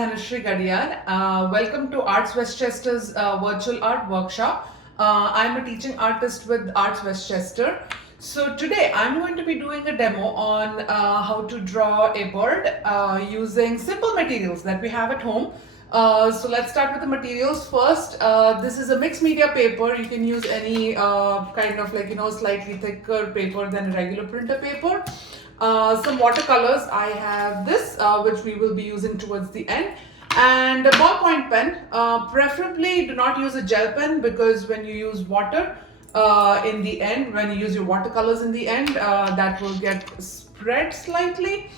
Dhanashree Gadiyar. Welcome to ArtsWestchester's virtual art workshop. I'm a teaching artist with ArtsWestchester. So today I'm going to be doing a demo on how to draw a bird using simple materials that we have at home. So let's start with the materials first. This is a mixed media paper. You can use any kind of slightly thicker paper than a regular printer paper. Some watercolors. I have this which we will be using towards the end, and a ballpoint pen. Preferably do not use a gel pen, because when you use water in the end, when you use your watercolors in the end, that will get spread slightly.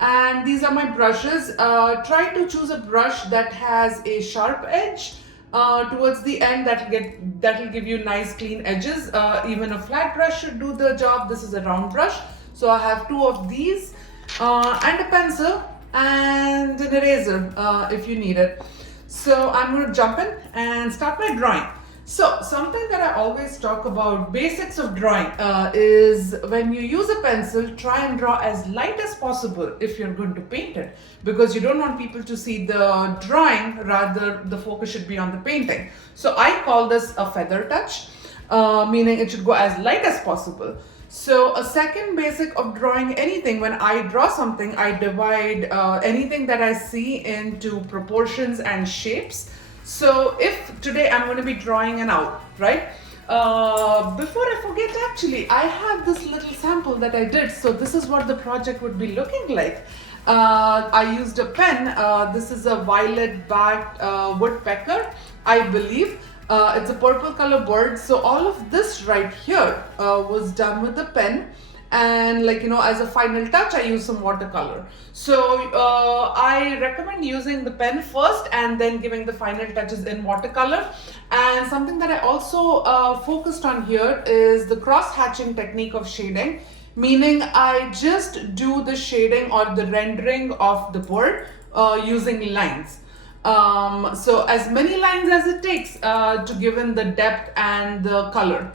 And these are my brushes. Try to choose a brush that has a sharp edge towards the end. That'll give you nice clean edges. Even a flat brush should do the job. This is a round brush. So I have two of these and a pencil and an eraser if you need it. So I'm going to jump in and start my drawing. So something that I always talk about, basics of drawing, is when you use a pencil, try and draw as light as possible if you're going to paint it, because you don't want people to see the drawing, rather the focus should be on the painting. So I call this a feather touch, meaning it should go as light as possible. So a second basic of drawing anything, when I draw something, I divide anything that I see into proportions and shapes. So if today I'm going to be drawing an owl, right? Before I forget, actually, I have this little sample that I did. So this is what the project would be looking like. I used a pen. This is a violet-backed woodpecker, I believe. It's a purple color bird. So all of this right here was done with the pen, and as a final touch I use some watercolor. So I recommend using the pen first and then giving the final touches in watercolor. And something that I also focused on here is the cross hatching technique of shading, meaning I just do the shading or the rendering of the bird using lines. So as many lines as it takes to give in the depth and the color.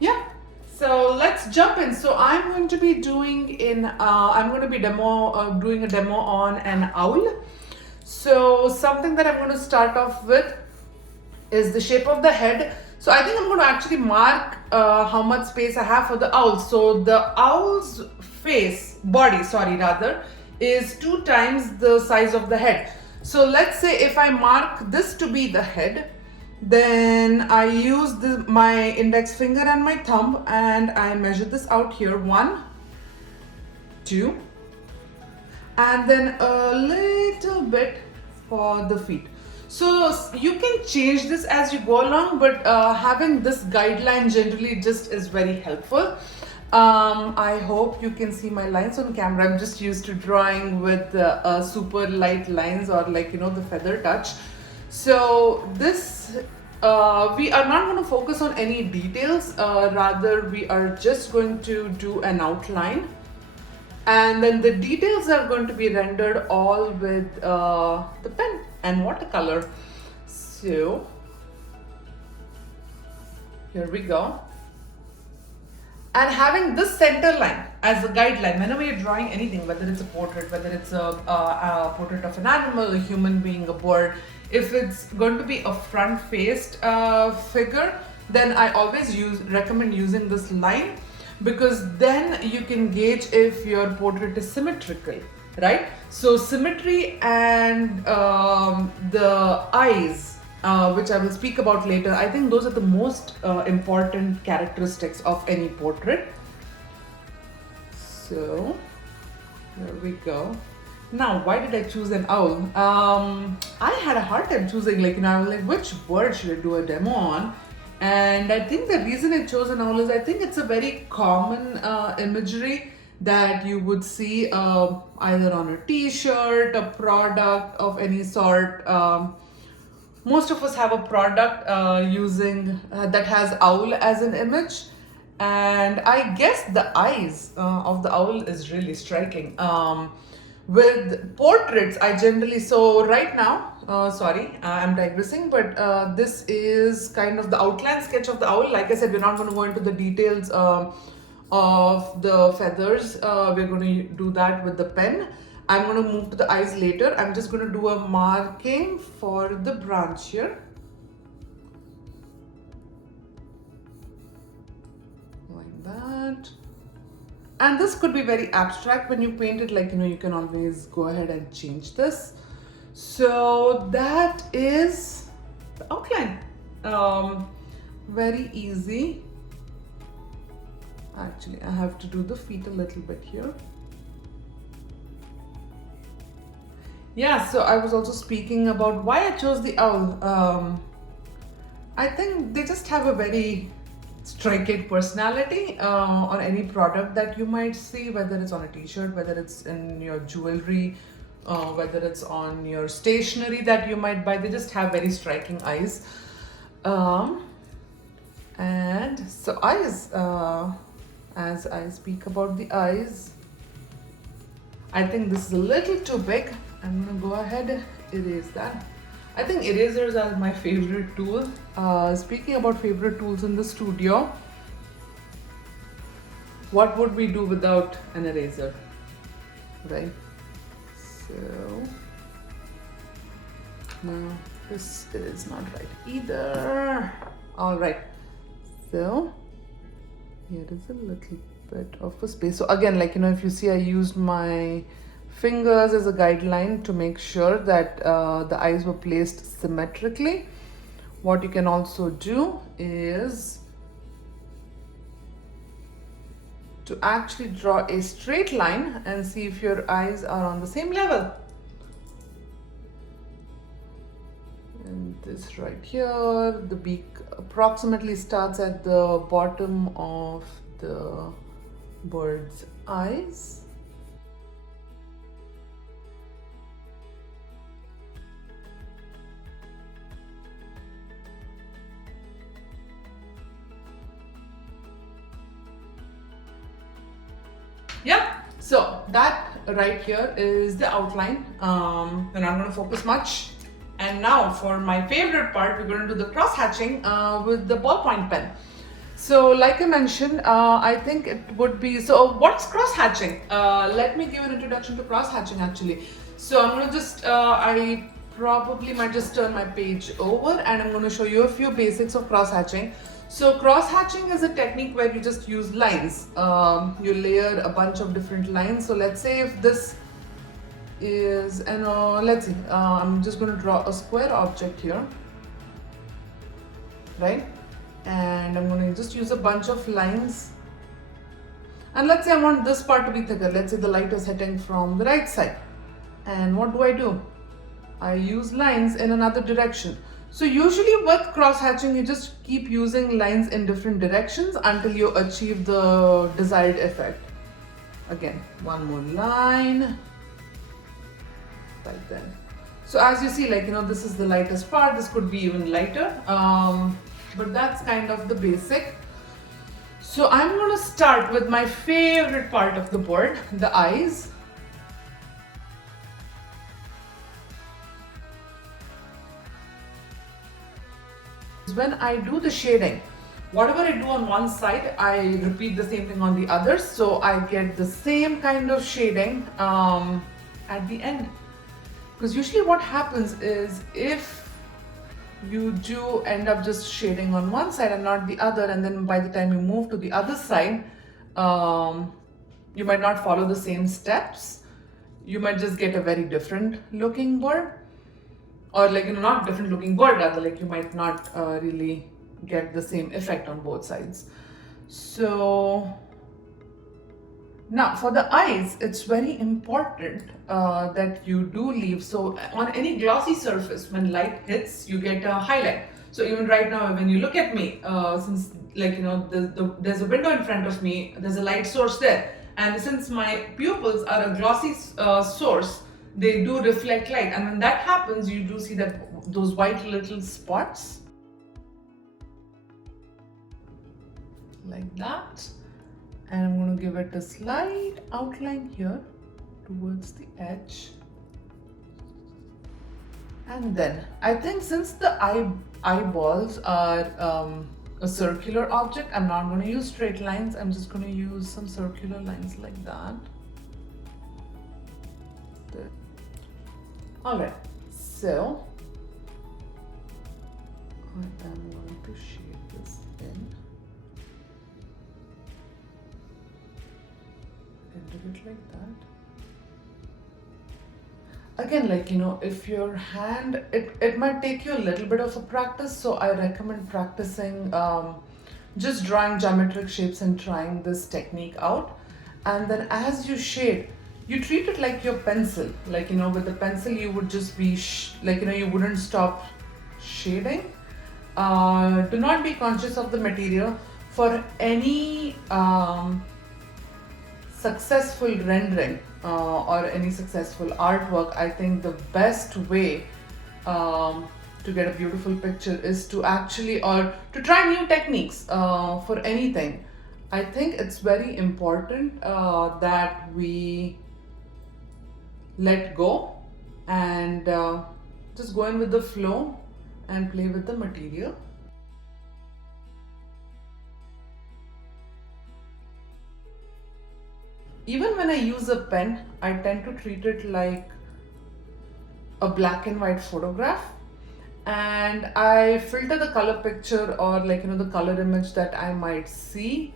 Yeah, so let's jump in. So I'm going to be doing doing a demo on an owl. So something that I'm going to start off with is the shape of the head. So I think I'm going to actually mark how much space I have for the owl. So the owl's body, is 2 times the size of the head. So let's say if I mark this to be the head, then I use my index finger and my thumb and I measure this out here. 1, 2, and then a little bit for the feet. So you can change this as you go along, but having this guideline generally just is very helpful. I hope you can see my lines on camera. I'm just used to drawing with super light lines, or the feather touch. So this, we are not going to focus on any details, rather we are just going to do an outline, and then the details are going to be rendered all with the pen and watercolor. So here we go. And having this center line as a guideline whenever you're drawing anything, whether it's a portrait, whether it's a portrait of an animal, a human being, a bird, if it's going to be a front-faced figure, then I always recommend using this line, because then you can gauge if your portrait is symmetrical, right? So symmetry and the eyes, which I will speak about later, I think those are the most important characteristics of any portrait. So there we go. Now, why did I choose an owl? I had a hard time choosing, I was like, which bird should I do a demo on? And I think the reason I chose an owl is I think it's a very common imagery that you would see either on a t-shirt, a product of any sort. Most of us have a product using that has owl as an image, and I guess the eyes of the owl is really striking. With portraits, I generally, so right now, I'm digressing, but this is kind of the outline sketch of the owl. Like I said, we're not going to go into the details of the feathers. We're going to do that with the pen. I'm going to move to the eyes later. I'm just going to do a marking for the branch here. Like that. And this could be very abstract when you paint it, like, you can always go ahead and change this. So that is the outline. Very easy. Actually, I have to do the feet a little bit here. Yeah, so I was also speaking about why I chose the owl. I think they just have a very striking personality on any product that you might see, whether it's on a t-shirt, whether it's in your jewelry, whether it's on your stationery that you might buy. They just have very striking eyes. And so eyes, as I speak about the eyes, I think this is a little too big. I'm gonna go ahead and erase that. I think erasers are my favorite tool. Speaking about favorite tools in the studio, what would we do without an eraser, right? So, no, this is not right either. All right, so here is a little bit of a space. So again, like, if you see, I used my fingers as a guideline to make sure that the eyes were placed symmetrically. What you can also do is to actually draw a straight line and see if your eyes are on the same level. And this right here, the beak approximately starts at the bottom of the bird's eyes. Yeah, so that right here is the outline. We're not going to focus much. And now for my favorite part, we're going to do the cross hatching with the ballpoint pen. So like I mentioned, I think it would be, so what's cross hatching? Let me give an introduction to cross hatching actually. So I'm going to just, I probably might just turn my page over and I'm going to show you a few basics of cross hatching. So cross hatching is a technique where you just use lines. You layer a bunch of different lines. So let's say if this is, and let's see, I'm just going to draw a square object here, right? And I'm going to just use a bunch of lines. And let's say I want this part to be thicker. Let's say the light is hitting from the right side. And what do? I use lines in another direction. So usually with cross hatching, you just keep using lines in different directions until you achieve the desired effect. Again, one more line, right there. So as you see, like, this is the lightest part. This could be even lighter, but that's kind of the basic. So I'm going to start with my favorite part of the board, the eyes. When I do the shading, whatever I do on one side, I repeat the same thing on the other, so I get the same kind of shading at the end. Because usually what happens is, if you do end up just shading on one side and not the other, and then by the time you move to the other side, you might not follow the same steps. You might just get a very different looking bird. Or like, not different looking bird, rather, like you might not really get the same effect on both sides. So now for the eyes, it's very important that you do leave. So on any glossy surface, when light hits, you get a highlight. So even right now, when you look at me, since like, there's a window in front of me, there's a light source there. And since my pupils are a glossy source, they do reflect light, and when that happens, you do see that those white little spots like that. And I'm going to give it a slight outline here towards the edge. And then I think since the eyeballs are a circular object, I'm not going to use straight lines. I'm just going to use some circular lines like that. this. Alright, so I am going to shade this in. Render it like that. Again, like, if your hand, it might take you a little bit of a practice, so I recommend practicing just drawing geometric shapes and trying this technique out. And then as you shade, you treat it like your pencil. Like, with the pencil, you would just be, you wouldn't stop shading. Do not be conscious of the material. For any successful rendering or any successful artwork, I think the best way to get a beautiful picture is to actually, or to try new techniques for anything. I think it's very important that we let go and just go in with the flow and play with the material. Even when I use a pen, I tend to treat it like a black and white photograph, and I filter the color picture or the color image that I might see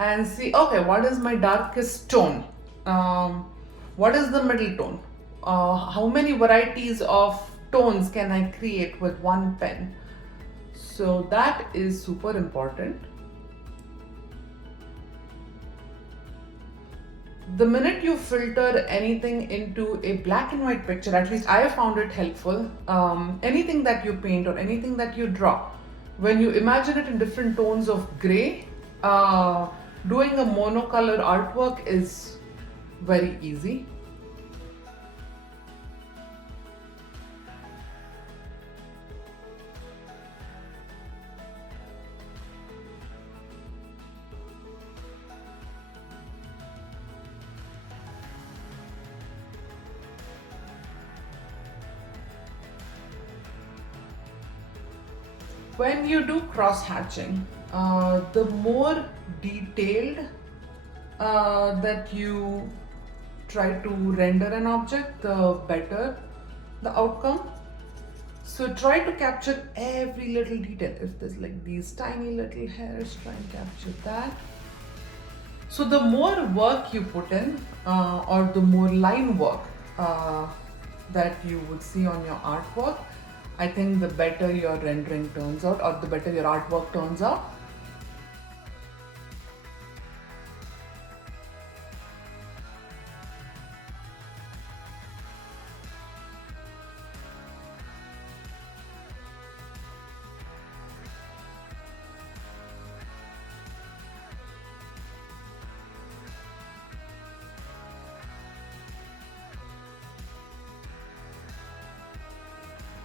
and see, okay, what is my darkest tone? What is the middle tone? How many varieties of tones can I create with one pen? So that is super important. The minute you filter anything into a black and white picture, at least I have found it helpful, anything that you paint or anything that you draw, when you imagine it in different tones of gray, doing a monocolor artwork is very easy. When you do cross hatching, the more detailed that you try to render an object, the better the outcome. So try to capture every little detail. If there's like these tiny little hairs, try and capture that. So the more work you put in, or the more line work that you would see on your artwork, I think the better your rendering turns out, or the better your artwork turns out.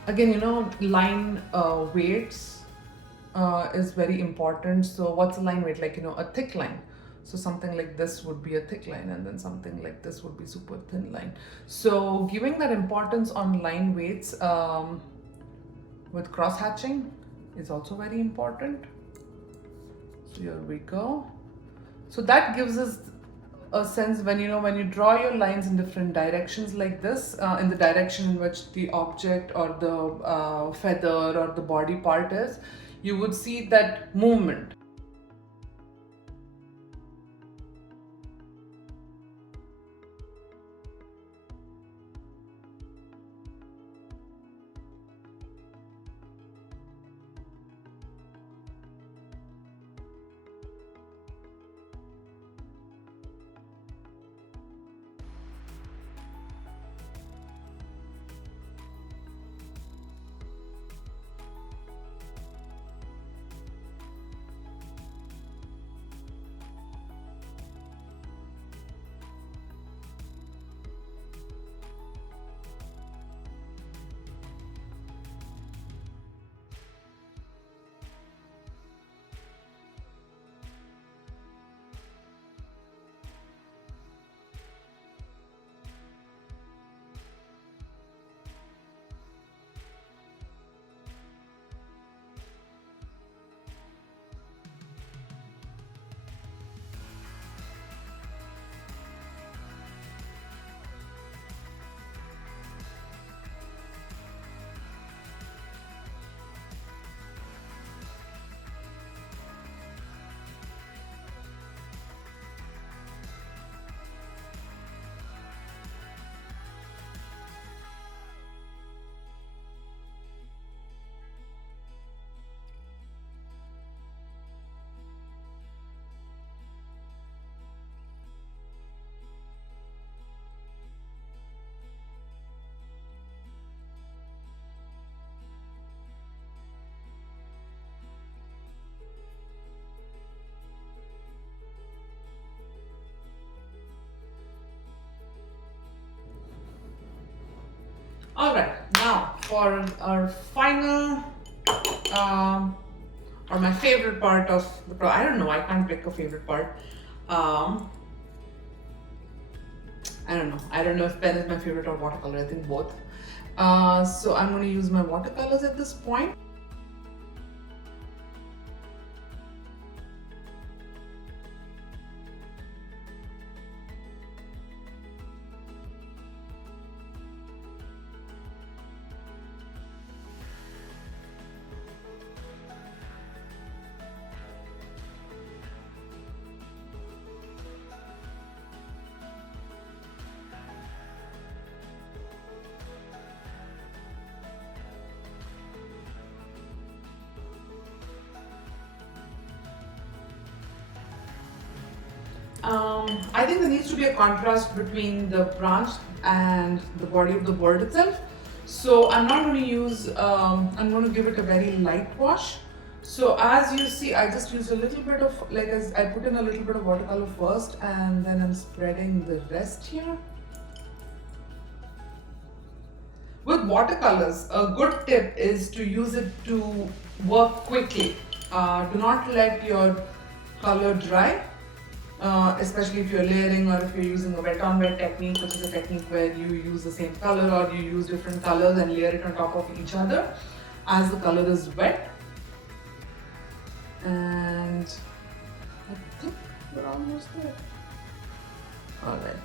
Again, line weights is very important. So what's a line weight? Like, a thick line. So something like this would be a thick line, and then something like this would be super thin line. So giving that importance on line weights with cross hatching is also very important. So here we go. So that gives us a sense when you draw your lines in different directions like this, in the direction in which the object or the feather or the body part is, you would see that movement. Alright, now for our final or my favorite part of the I don't know, I can't pick a favorite part. I don't know if pen is my favorite or watercolor, I think both. So I'm going to use my watercolors at this point. I think there needs to be a contrast between the branch and the body of the bird itself. So I'm not going to use, I'm going to give it a very light wash. So as you see, I just use a little bit of, I put in a little bit of watercolor first and then I'm spreading the rest here. With watercolors, a good tip is to use it to work quickly. Do not let your color dry. Especially if you're layering or if you're using a wet on wet technique, which is a technique where you use the same color or you use different colors and layer it on top of each other as the color is wet. And I think we're almost there. Alright.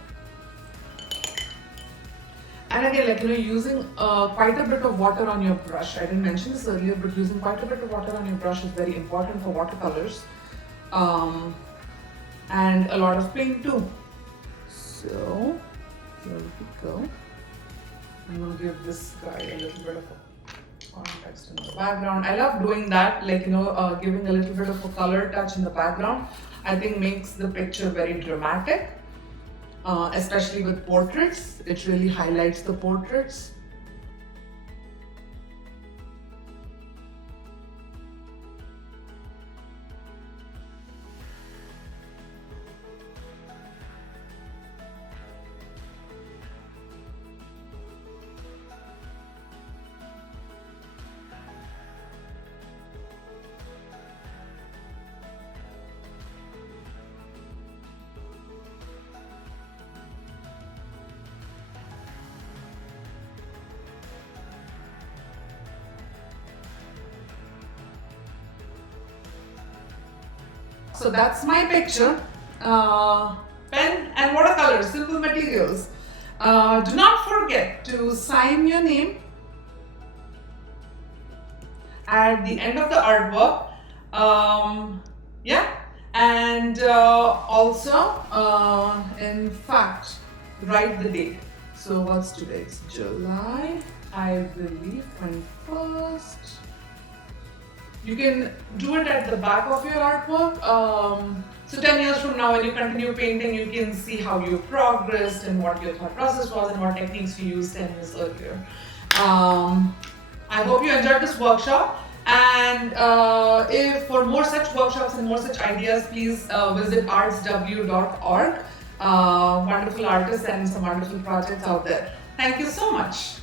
And again, using quite a bit of water on your brush. I didn't mention this earlier, but using quite a bit of water on your brush is very important for watercolors. And a lot of paint too. So here we go. I'm going to give this guy a little bit of a context in the background. I love doing that, giving a little bit of a color touch in the background. I think makes the picture very dramatic, especially with portraits. It really highlights the portraits. So that's my picture. Pen and watercolor, simple materials. Do not forget to sign your name at the end of the artwork. And also, in fact, write the date. So what's today? It's July, I believe, 21st. You can do it at the back of your artwork. So 10 years from now, when you continue painting, you can see how you progressed and what your thought process was and what techniques you used 10 years earlier. I hope you enjoyed this workshop. And if for more such workshops and more such ideas, please visit artsw.org. Wonderful artists and some wonderful projects out there. Thank you so much.